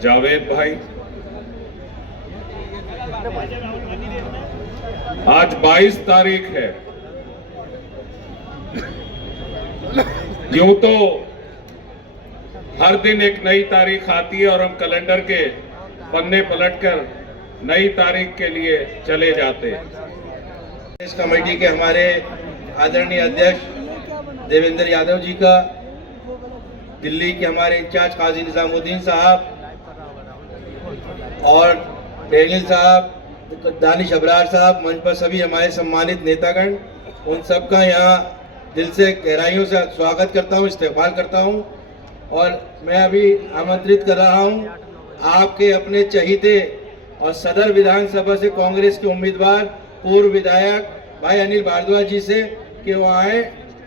जावेद भाई, आज 22 तारीख है। यूं तो हर दिन एक नई तारीख आती है और हम कैलेंडर के पन्ने पलटकर नई तारीख के लिए चले जाते हैं। इस कमेटी के हमारे आदरणीय अध्यक्ष देवेंद्र यादव जी का, दिल्ली के हमारे इंचार्ज काजी निजामुद्दीन साहब और डेनियल साहब, दानिश अबरार साहब, मंच पर सभी हमारे सम्मानित नेतागण, उन सबका यहाँ दिल से गहराइयों से स्वागत करता हूँ, इस्तकबाल करता हूँ। और मैं अभी आमंत्रित कर रहा हूँ आपके अपने चहीते और सदर विधानसभा से कांग्रेस के उम्मीदवार पूर्व विधायक भाई अनिल भारद्वाज जी से कि वो आए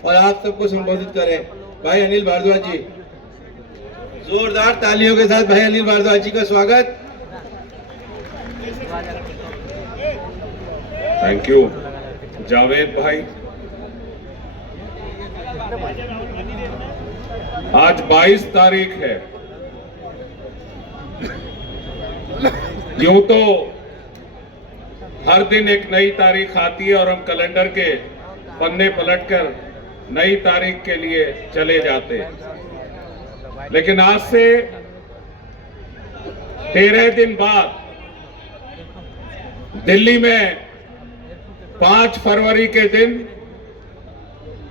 और आप सबको संबोधित करें। भाई अनिल भारद्वाज जी, जोरदार तालियों के साथ भाई अनिल भारद्वाज जी का स्वागत। Thank you. जावेद भाई, आज 22 तारीख है। यूं तो हर दिन एक नई तारीख आती है और हम कैलेंडर के पन्ने पलटकर नई तारीख के लिए चले जाते हैं, लेकिन आज से 13 दिन बाद दिल्ली में 5 फरवरी के दिन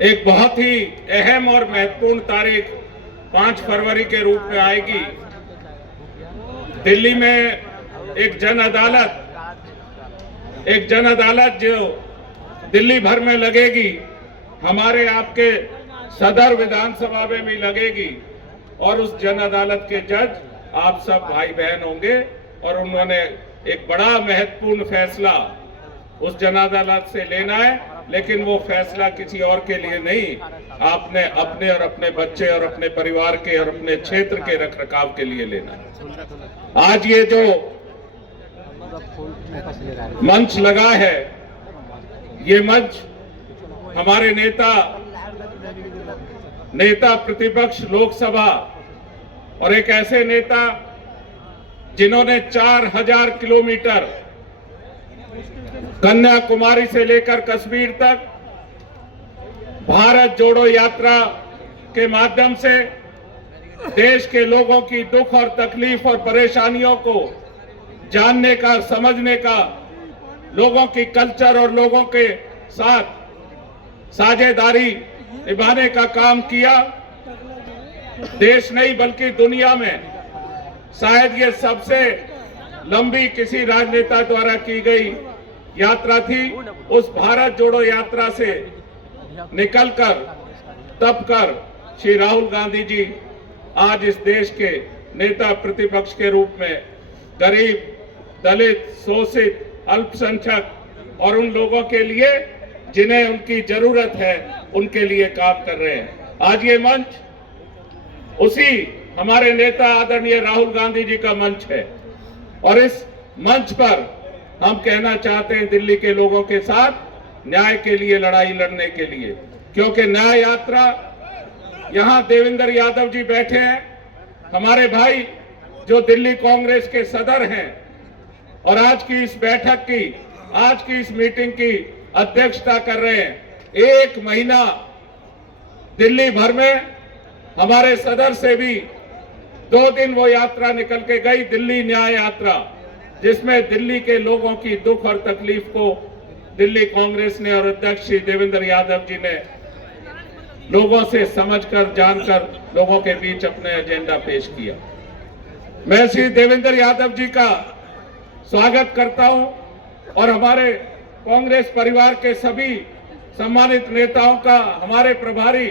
एक बहुत ही अहम और महत्वपूर्ण तारीख 5 फरवरी के रूप में आएगी। दिल्ली में एक जन अदालत जो दिल्ली भर में लगेगी, हमारे आपके सदर विधानसभा में भी लगेगी और उस जन अदालत के जज आप सब भाई बहन होंगे और उन्होंने एक बड़ा महत्वपूर्ण फैसला उस जन अदालत से लेना है, लेकिन वो फैसला किसी और के लिए नहीं, आपने अपने और अपने बच्चे और अपने परिवार के और अपने क्षेत्र के रखरखाव के लिए लेना है। आज ये जो मंच लगा है, ये मंच हमारे नेता प्रतिपक्ष लोकसभा और एक ऐसे नेता जिन्होंने 4000 किलोमीटर कन्याकुमारी से लेकर कश्मीर तक भारत जोड़ो यात्रा के माध्यम से देश के लोगों की दुख और तकलीफ और परेशानियों को जानने का, समझने का, लोगों की कल्चर और लोगों के साथ साझेदारी निभाने का काम किया। देश नहीं बल्कि दुनिया में शायद ये सबसे लंबी किसी राजनेता द्वारा की गई यात्रा थी। उस भारत जोड़ो यात्रा से निकलकर तब कर श्री राहुल गांधी जी आज इस देश के नेता प्रतिपक्ष के रूप में गरीब, दलित, शोषित, अल्पसंख्यक और उन लोगों के लिए जिन्हें उनकी जरूरत है उनके लिए काम कर रहे हैं। आज ये मंच उसी हमारे नेता आदरणीय राहुल गांधी जी का मंच है और इस मंच पर हम कहना चाहते हैं दिल्ली के लोगों के साथ न्याय के लिए लड़ाई लड़ने के लिए, क्योंकि न्याय यात्रा, यहां देवेंद्र यादव जी बैठे हैं, हमारे भाई जो दिल्ली कांग्रेस के सदर हैं और आज की इस बैठक की, आज की इस मीटिंग की अध्यक्षता कर रहे हैं। 1 महीना दिल्ली भर में हमारे सदर से भी 2 दिन वो यात्रा निकल के गई, दिल्ली न्याय यात्रा, जिसमें दिल्ली के लोगों की दुख और तकलीफ को दिल्ली कांग्रेस ने और अध्यक्ष श्री देवेंद्र यादव जी ने लोगों से समझकर, जानकर लोगों के बीच अपने एजेंडा पेश किया। मैं श्री देवेंद्र यादव जी का स्वागत करता हूं और हमारे कांग्रेस परिवार के सभी सम्मानित नेताओं का, हमारे प्रभारी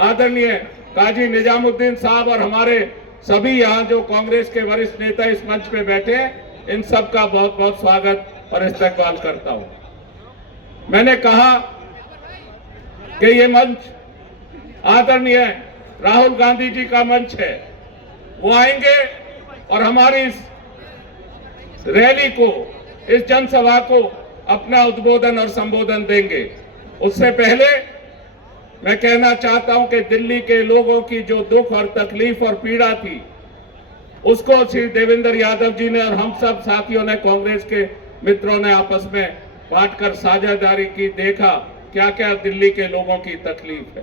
आदरणीय काजी निजामुद्दीन साहब और हमारे सभी यहाँ जो कांग्रेस के वरिष्ठ नेता इस मंच पे बैठे हैं, इन सब का बहुत बहुत स्वागत और इस्तकबाल करता हूं। मैंने कहा कि ये मंच आदरणीय राहुल गांधी जी का मंच है, वो आएंगे और हमारी इस रैली को, इस जनसभा को अपना उद्बोधन और संबोधन देंगे। उससे पहले मैं कहना चाहता हूं कि दिल्ली के लोगों की जो दुख और तकलीफ और पीड़ा थी, उसको श्री देवेंद्र यादव जी ने और हम सब साथियों ने, कांग्रेस के मित्रों ने आपस में बांटकर साझेदारी की, देखा क्या क्या दिल्ली के लोगों की तकलीफ है।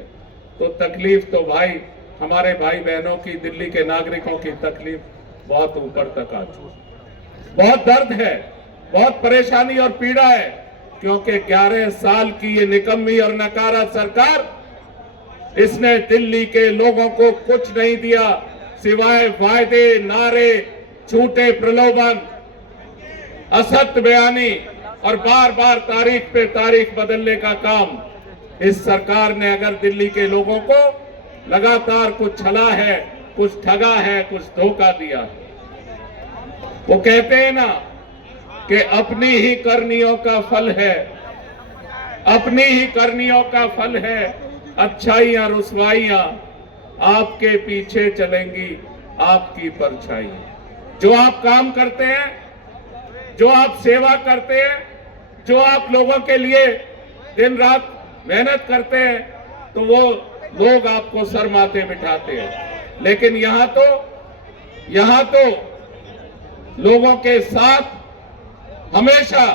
तो तकलीफ तो भाई हमारे भाई बहनों की, दिल्ली के नागरिकों की तकलीफ बहुत ऊपर तक आ चुकी, बहुत दर्द है, बहुत परेशानी और पीड़ा है, क्योंकि 11 साल की ये निकम्मी और नकारा सरकार, इसने दिल्ली के लोगों को कुछ नहीं दिया सिवाय वायदे, नारे, झूठे प्रलोभन, असत्य बयानी और बार बार तारीख पे तारीख बदलने का काम। इस सरकार ने अगर दिल्ली के लोगों को लगातार कुछ छला है, कुछ ठगा है, कुछ धोखा दिया है। वो कहते हैं ना कि अपनी ही करनियों का फल है, अपनी ही करनियों का फल है, अच्छाइयां रुसवाइयां आपके पीछे चलेंगी, आपकी परछाई। जो आप काम करते हैं, जो आप सेवा करते हैं, जो आप लोगों के लिए दिन रात मेहनत करते हैं, तो वो लोग आपको सर माथे बिठाते हैं। लेकिन यहां तो लोगों के साथ हमेशा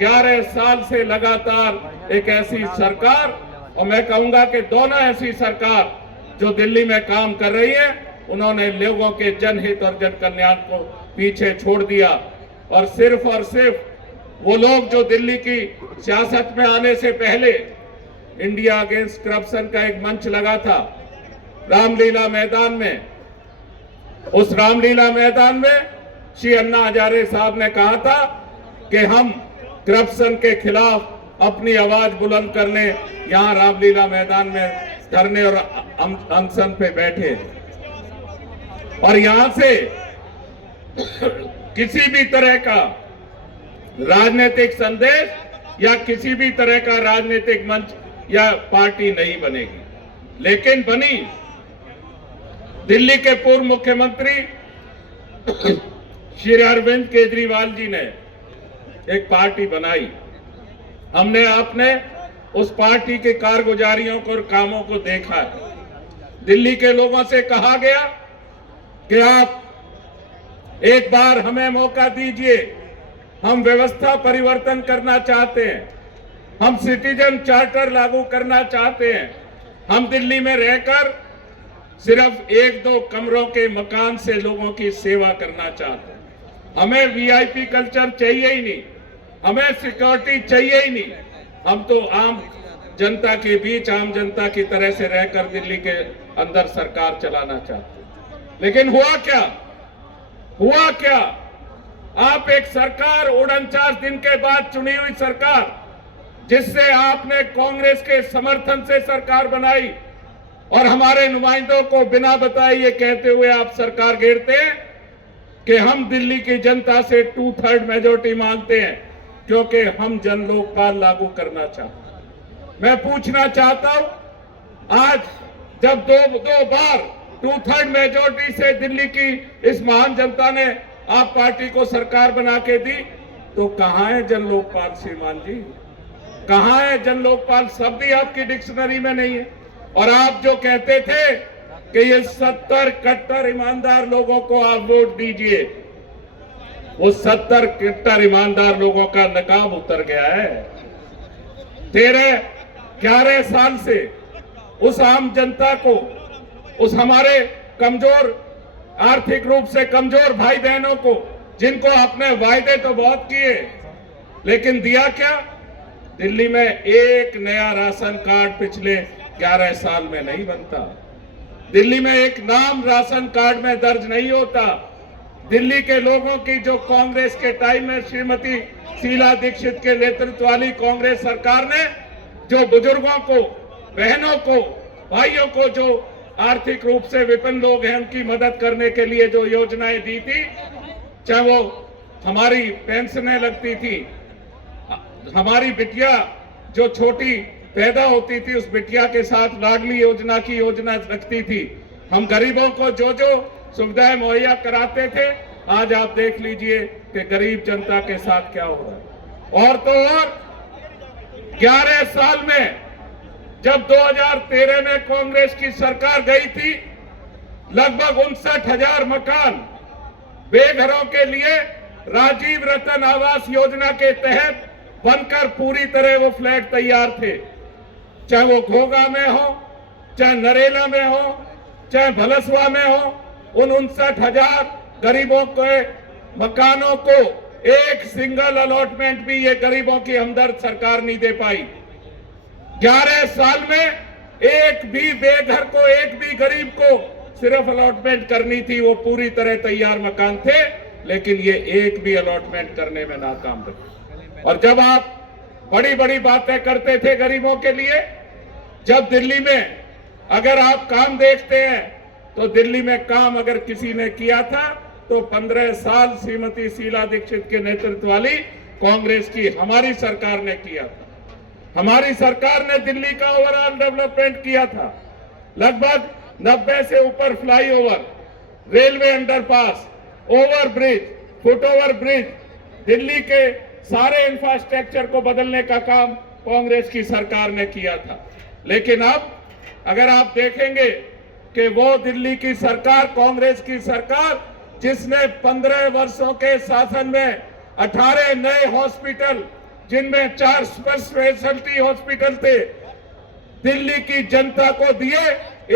11 साल से लगातार एक ऐसी सरकार, और मैं कहूंगा कि दोनों ऐसी सरकार जो दिल्ली में काम कर रही है, उन्होंने लोगों के जनहित और जन कल्याण को पीछे छोड़ दिया। और सिर्फ वो लोग जो दिल्ली की सियासत में आने से पहले इंडिया अगेंस्ट करप्शन का एक मंच लगा था रामलीला मैदान में, उस रामलीला मैदान में श्री अन्ना हजारे साहब ने कहा था कि हम करप्शन के खिलाफ अपनी आवाज बुलंद करने यहां रामलीला मैदान में धरने और अनशन पे बैठे। और यहां से किसी भी तरह का राजनीतिक संदेश या किसी भी तरह का राजनीतिक मंच या पार्टी नहीं बनेगी। लेकिन बनी दिल्ली के पूर्व मुख्यमंत्री श्री अरविंद केजरीवाल जी ने एक पार्टी बनाई। हमने आपने उस पार्टी के कारगुजारियों को और कामों को देखा। दिल्ली के लोगों से कहा गया कि आप एक बार हमें मौका दीजिए, हम व्यवस्था परिवर्तन करना चाहते हैं, हम सिटीजन चार्टर लागू करना चाहते हैं, हम दिल्ली में रहकर सिर्फ 1-2 कमरों के मकान से लोगों की सेवा करना चाहते हैं, हमें वीआईपी कल्चर चाहिए ही नहीं, हमें सिक्योरिटी चाहिए ही नहीं, हम तो आम जनता के बीच आम जनता की तरह से रहकर दिल्ली के अंदर सरकार चलाना चाहते हैं। लेकिन हुआ क्या? आप एक सरकार 49 दिन के बाद चुनी हुई सरकार, जिससे आपने कांग्रेस के समर्थन से सरकार बनाई और हमारे नुमाइंदों को बिना बताए ये कहते हुए आप सरकार घेरते हैं कि हम दिल्ली की जनता से 2/3 मेजोरिटी मांगते हैं क्योंकि हम जन लोकपाल लागू करना चाहते हैं। मैं पूछना चाहता हूं, आज जब दो बार 2/3 मेजोरिटी से दिल्ली की इस महान जनता ने आप पार्टी को सरकार बना के दी, तो कहां है जन लोकपाल? श्रीमान जी, कहां है जन लोकपाल? शब्द ही आपकी डिक्शनरी में नहीं है। और आप जो कहते थे कि ये 70 कट्टर ईमानदार लोगों को आप वोट दीजिए, वो 70 कट्टर ईमानदार लोगों का नकाब उतर गया है। 11 साल से उस आम जनता को, उस हमारे कमजोर, आर्थिक रूप से कमजोर भाई बहनों को, जिनको आपने वायदे तो बहुत किए, लेकिन दिया क्या? दिल्ली में एक नया राशन कार्ड पिछले 11 साल में नहीं बनता। दिल्ली में एक नाम राशन कार्ड में दर्ज नहीं होता। दिल्ली के लोगों की जो कांग्रेस के टाइम में श्रीमती शीला दीक्षित के नेतृत्व वाली कांग्रेस सरकार ने जो बुजुर्गों को, बहनों को, भाइयों को, जो आर्थिक रूप से विपिन लोग हैं, उनकी मदद करने के लिए जो योजनाएं दी थी, चाहे वो हमारी पेंशनें लगती थी, हमारी बिटिया जो छोटी पैदा होती थी उस बिटिया के साथ लाडली योजना की योजना रखती थी, हम गरीबों को जो सुविधाएं मुहैया कराते थे, आज आप देख लीजिए कि गरीब जनता के साथ क्या हो रहा है। और तो और 11 साल में जब 2013 में कांग्रेस की सरकार गई थी, लगभग 59,000 मकान बेघरों के लिए राजीव रतन आवास योजना के तहत बनकर पूरी तरह वो फ्लैट तैयार थे, चाहे वो घोगा में हो, चाहे नरेला में हो, चाहे भलसवा में हो। उन 59,000 गरीबों के मकानों को एक सिंगल अलॉटमेंट भी ये गरीबों की हमदर्द सरकार नहीं दे पाई। 11 साल में एक भी बेघर को, एक भी गरीब को सिर्फ अलॉटमेंट करनी थी, वो पूरी तरह तैयार मकान थे, लेकिन ये एक भी अलॉटमेंट करने में नाकाम रहे। और जब आप बड़ी बड़ी बातें करते थे गरीबों के लिए, जब दिल्ली में अगर आप काम देखते हैं तो दिल्ली में काम अगर किसी ने किया था तो 15 साल श्रीमती शीला दीक्षित के नेतृत्व वाली कांग्रेस की हमारी सरकार ने किया था। हमारी सरकार ने दिल्ली का ओवरऑल डेवलपमेंट किया था। लगभग 90 से ऊपर flyover, railway underpass, over bridge, foot over bridge, Delhi के सारे इंफ्रास्ट्रक्चर को बदलने का काम कांग्रेस की सरकार ने किया था। लेकिन अब अगर आप देखेंगे कि वो दिल्ली की सरकार, कांग्रेस की सरकार, जिसने 15 वर्षों के शासन में 18 नए हॉस्पिटल, जिनमें 4 सुपर स्पेशलिटी हॉस्पिटल थे, दिल्ली की जनता को दिए,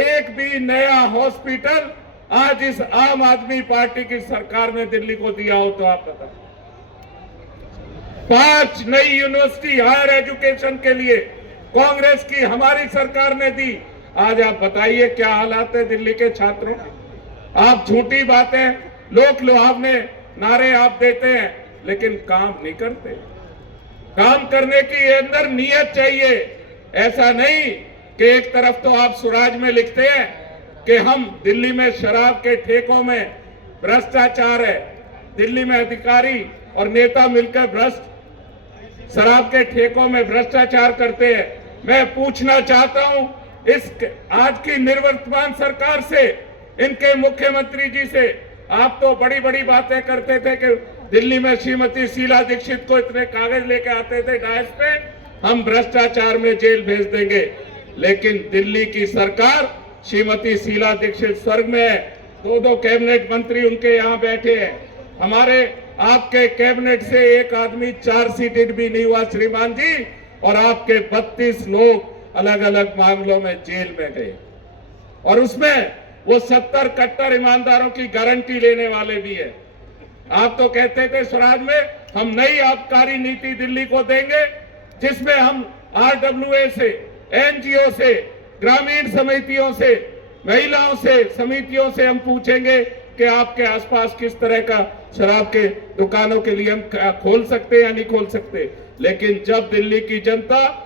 एक भी नया हॉस्पिटल आज इस आम आदमी पार्टी की सरकार ने दिल्ली को दिया हो तो आप बताएं। 5 नई यूनिवर्सिटी हायर एजुकेशन के लिए कांग्रेस की हमारी सरकार ने दी। आज आप बताइए क्या हालात है दिल्ली के छात्रों। आप झूठी बातें, लोक लुभावने नारे आप देते हैं, लेकिन काम नहीं करते। काम करने की अंदर नियत चाहिए। ऐसा नहीं कि एक तरफ तो आप स्वराज में लिखते हैं कि हम दिल्ली में शराब के ठेकों में भ्रष्टाचार है, दिल्ली में अधिकारी और नेता मिलकर भ्रष्ट शराब के ठेकों में भ्रष्टाचार करते हैं। मैं पूछना चाहता हूं इस आज की निर्वर्तमान सरकार से, इनके मुख्यमंत्री जी से, आप तो बड़ी बड़ी बातें करते थे कि दिल्ली में श्रीमती शीला दीक्षित को इतने कागज लेके आते थे डायस पे, हम भ्रष्टाचार में जेल भेज देंगे। लेकिन दिल्ली की सरकार, श्रीमती शीला दीक्षित स्वर्ग में है, 2 कैबिनेट मंत्री उनके यहाँ बैठे हैं। हमारे आपके कैबिनेट से एक आदमी चार्जशीटेड भी नहीं हुआ श्रीमान जी, और आपके 32 लोग अलग अलग मामलों में जेल में गए। और उसमें वो 70 कट्टर ईमानदारों की गारंटी लेने वाले भी है। आप तो कहते थे स्वराज में हम नई आबकारी नीति दिल्ली को देंगे, जिसमें हम RWA से, NGO से, ग्रामीण समितियों से, महिलाओं से, समितियों से हम पूछेंगे कि आपके आसपास किस तरह का शराब के दुकानों के लिए हम खोल सकते या नहीं खोल सकते। लेकिन जब दिल्ली की जनता,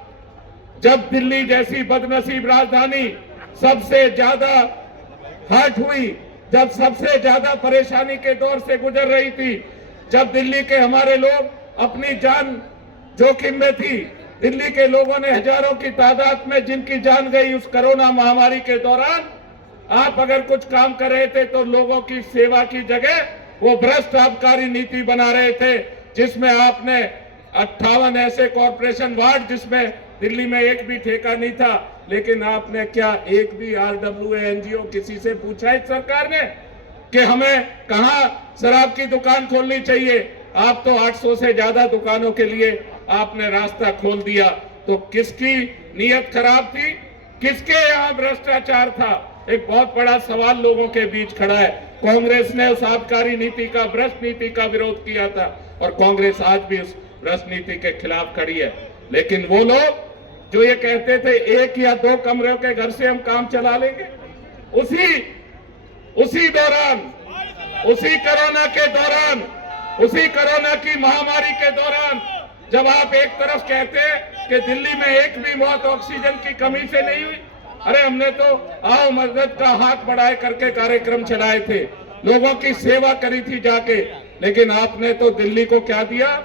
जब दिल्ली जैसी बदनसीब राजधानी सबसे ज्यादा हर्ट हुई, जब सबसे ज्यादा परेशानी के दौर से गुजर रही थी, जब दिल्ली के हमारे लोग अपनी जान जोखिम में थी, दिल्ली के लोगों ने हजारों की तादाद में जिनकी जान गई उस कोरोना महामारी के दौरान, आप अगर कुछ काम कर रहे थे तो लोगों की सेवा की जगह वो भ्रष्ट आबकारी नीति बना रहे थे, जिसमें आपने 58 ऐसे कॉरपोरेशन वार्ड, जिसमें दिल्ली में एक भी ठेका नहीं था, लेकिन आपने क्या एक भी RWA NGO किसी से पूछा इस सरकार ने कि हमें कहां शराब की दुकान खोलनी चाहिए? आप तो 800 से ज्यादा दुकानों के लिए आपने रास्ता खोल दिया। तो किसकी नीयत खराब थी, किसके यहाँ भ्रष्टाचार था? एक बहुत बड़ा सवाल लोगों के बीच खड़ा है। कांग्रेस ने उस आबकारी नीति का, भ्रष्ट नीति का विरोध किया था, और कांग्रेस आज भी उस भ्रष्ट नीति के खिलाफ खड़ी है। लेकिन वो लोग जो ये कहते थे 1 या 2 कमरों के घर से हम काम चला लेंगे, उसी दौरान, उसी कोरोना के दौरान, उसी कोरोना की महामारी के दौरान, जब आप एक तरफ कहते हैं कि दिल्ली में एक भी मौत ऑक्सीजन की कमी से नहीं हुई, अरे हमने तो आओ मदद का हाथ बढ़ाए करके कार्यक्रम चलाए थे, लोगों की सेवा करी थी जाके। लेकिन आपने तो दिल्ली को क्या दिया?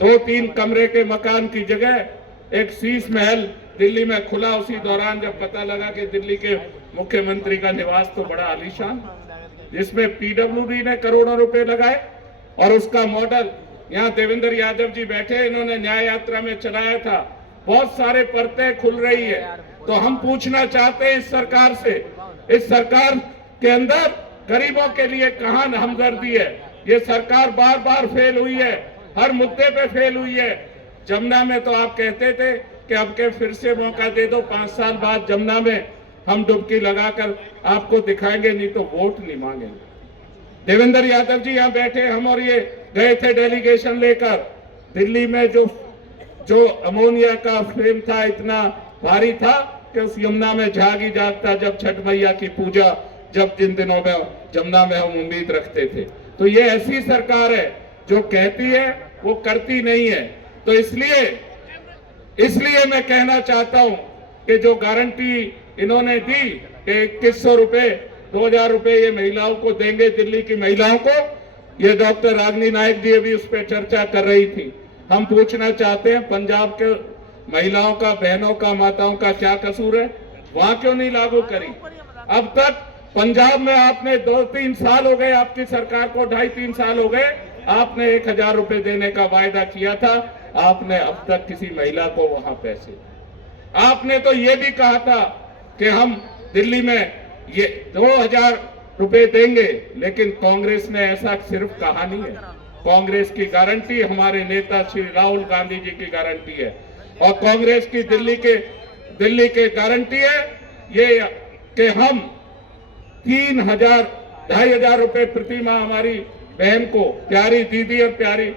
2-3 कमरे के मकान की जगह एक शीश महल दिल्ली में खुला। उसी दौरान जब पता लगा कि दिल्ली के मुख्यमंत्री का निवास तो बड़ा आलीशान, जिसमें PWD ने करोड़ों रुपए लगाए, और उसका मॉडल यहाँ देवेंद्र यादव जी बैठे, इन्होंने न्याय यात्रा में चलाया था। बहुत सारे परतें खुल रही है। तो हम पूछना चाहते हैं इस सरकार से, इस सरकार के अंदर गरीबों के लिए कहां हमदर्दी है। ये सरकार बार बार फेल हुई है, हर मुद्दे पे फेल हुई है। जमुना में तो आप कहते थे कि अब के फिर से मौका दे दो, 5 साल बाद जमुना में हम डुबकी लगाकर आपको दिखाएंगे, नहीं तो वोट नहीं मांगेंगे। देवेंद्र यादव जी यहाँ बैठे, हम और ये गए थे डेलीगेशन लेकर दिल्ली में। जो अमोनिया का फ्लेम था इतना भारी था कि उस यमुना में झाग ही जागता जब छठ मैया की पूजा, जब जिन दिनों में जमुना में हम उम्मीद रखते थे। तो ये ऐसी सरकार है जो कहती है वो करती नहीं है। तो इसलिए मैं कहना चाहता हूं कि जो गारंटी इन्होंने दी कि 2100 रुपए 2000 रुपए ये महिलाओं को देंगे, दिल्ली की महिलाओं को, ये डॉक्टर रागिनी नायक जी अभी उस पर चर्चा कर रही थी। हम पूछना चाहते हैं पंजाब के महिलाओं का, बहनों का, माताओं का क्या कसूर है? वहां क्यों नहीं लागू करी? अब तक पंजाब में आपने 2-3 साल हो गए, आपकी सरकार को 2.5-3 साल हो गए, आपने 1000 रुपए देने का वायदा किया था, आपने अब तक किसी महिला को वहां पैसे, आपने तो ये भी कहा था कि हम दिल्ली में ये 2000 रुपए देंगे, लेकिन कांग्रेस ने ऐसा सिर्फ कहा नहीं है। कांग्रेस की गारंटी हमारे नेता श्री राहुल गांधी जी की गारंटी है, और कांग्रेस की दिल्ली के गारंटी है ये कि हम 2,500 रुपए प्रति माह हमारी बहन को, प्यारी दीदी और प्यारी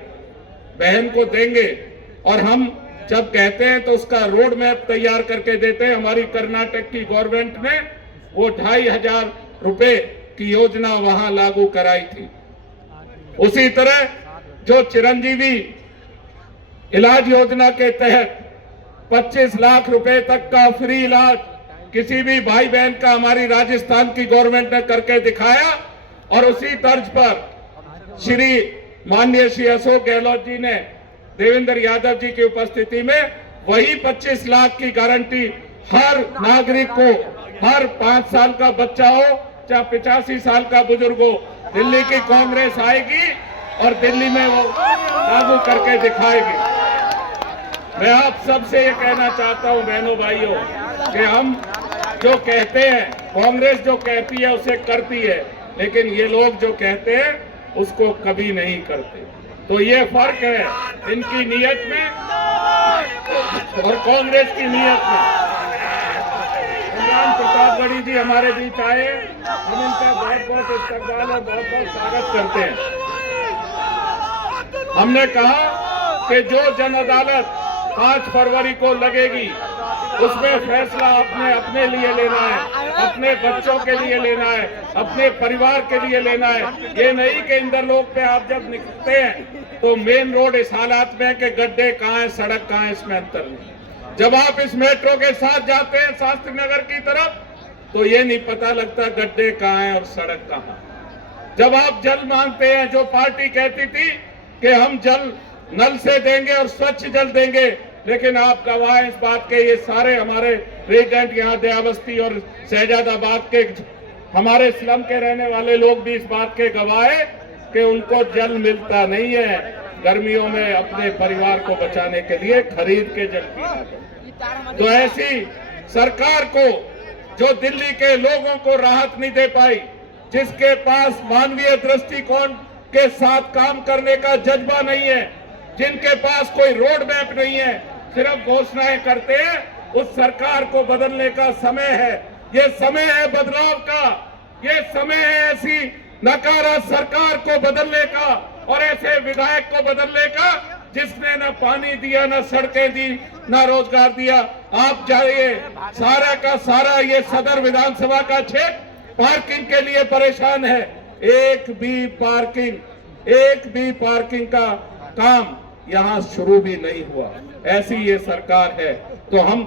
बहन को देंगे। और हम जब कहते हैं तो उसका रोड मैप तैयार करके देते हैं। हमारी कर्नाटक की गवर्नमेंट ने वो 2,500 रुपए की योजना वहां लागू कराई थी। उसी तरह जो चिरंजीवी इलाज योजना के तहत 25 लाख रुपए तक का फ्री इलाज किसी भी भाई बहन का हमारी राजस्थान की गवर्नमेंट ने करके दिखाया, और उसी तर्ज पर श्री माननीय श्री अशोक गहलोत जी ने देवेंद्र यादव जी की उपस्थिति में वही 25 लाख की गारंटी हर नागरिक को, हर 5 साल का बच्चा हो चाहे 85 साल का बुजुर्ग हो, दिल्ली की कांग्रेस आएगी और दिल्ली में वो लागू करके दिखाएगी। मैं आप सबसे ये कहना चाहता हूं बहनों भाइयों कि हम जो कहते हैं, कांग्रेस जो कहती है उसे करती है, लेकिन ये लोग जो कहते हैं उसको कभी नहीं करते। तो ये फर्क है इनकी नीयत में और कांग्रेस की नीयत में। राम प्रतापगढ़ी जी हमारे बीच आए, हम इनका बहुत बहुत इस्तकबाल और बहुत बहुत स्वागत करते हैं। हमने कहा कि जो जन अदालत 5 फरवरी को लगेगी उसमें फैसला आपने अपने लिए लेना है, अपने बच्चों के लिए लेना है, अपने परिवार के लिए लेना है। ये नहीं कि इंदरलोक पे आप जब निकलते हैं तो मेन रोड इस हालात में कि गड्ढे कहाँ है, सड़क कहाँ है, इसमें अंतर नहीं। जब आप इस मेट्रो के साथ जाते हैं शास्त्री नगर की तरफ तो ये नहीं पता लगता गड्ढे कहाँ है और सड़क कहाँ। जब आप जल मांगते हैं, जो पार्टी कहती थी कि हम जल नल से देंगे और स्वच्छ जल देंगे, लेकिन आप गवाह इस बात के, ये सारे हमारे रेजिडेंट यहाँ दयाबस्ती और शहजादाबाद के हमारे स्लम के रहने वाले लोग भी इस बात के गवाह है कि उनको जल मिलता नहीं है। गर्मियों में अपने परिवार को बचाने के लिए खरीद के जल पीना। तो ऐसी सरकार को, जो दिल्ली के लोगों को राहत नहीं दे पाई, जिसके पास मानवीय दृष्टिकोण के साथ काम करने का जज्बा नहीं है, जिनके पास कोई रोड मैप नहीं है, सिर्फ घोषणाएं करते हैं, उस सरकार को बदलने का समय है। ये समय है बदलाव का, ये समय है ऐसी नकारा सरकार को बदलने का और ऐसे विधायक को बदलने का जिसने न पानी दिया, न सड़कें दी, न रोजगार दिया। आप जाइए, सारा का सारा ये सदर विधानसभा का क्षेत्र पार्किंग के लिए परेशान है। एक भी पार्किंग का काम यहाँ शुरू भी नहीं हुआ। ऐसी ये सरकार है। तो हम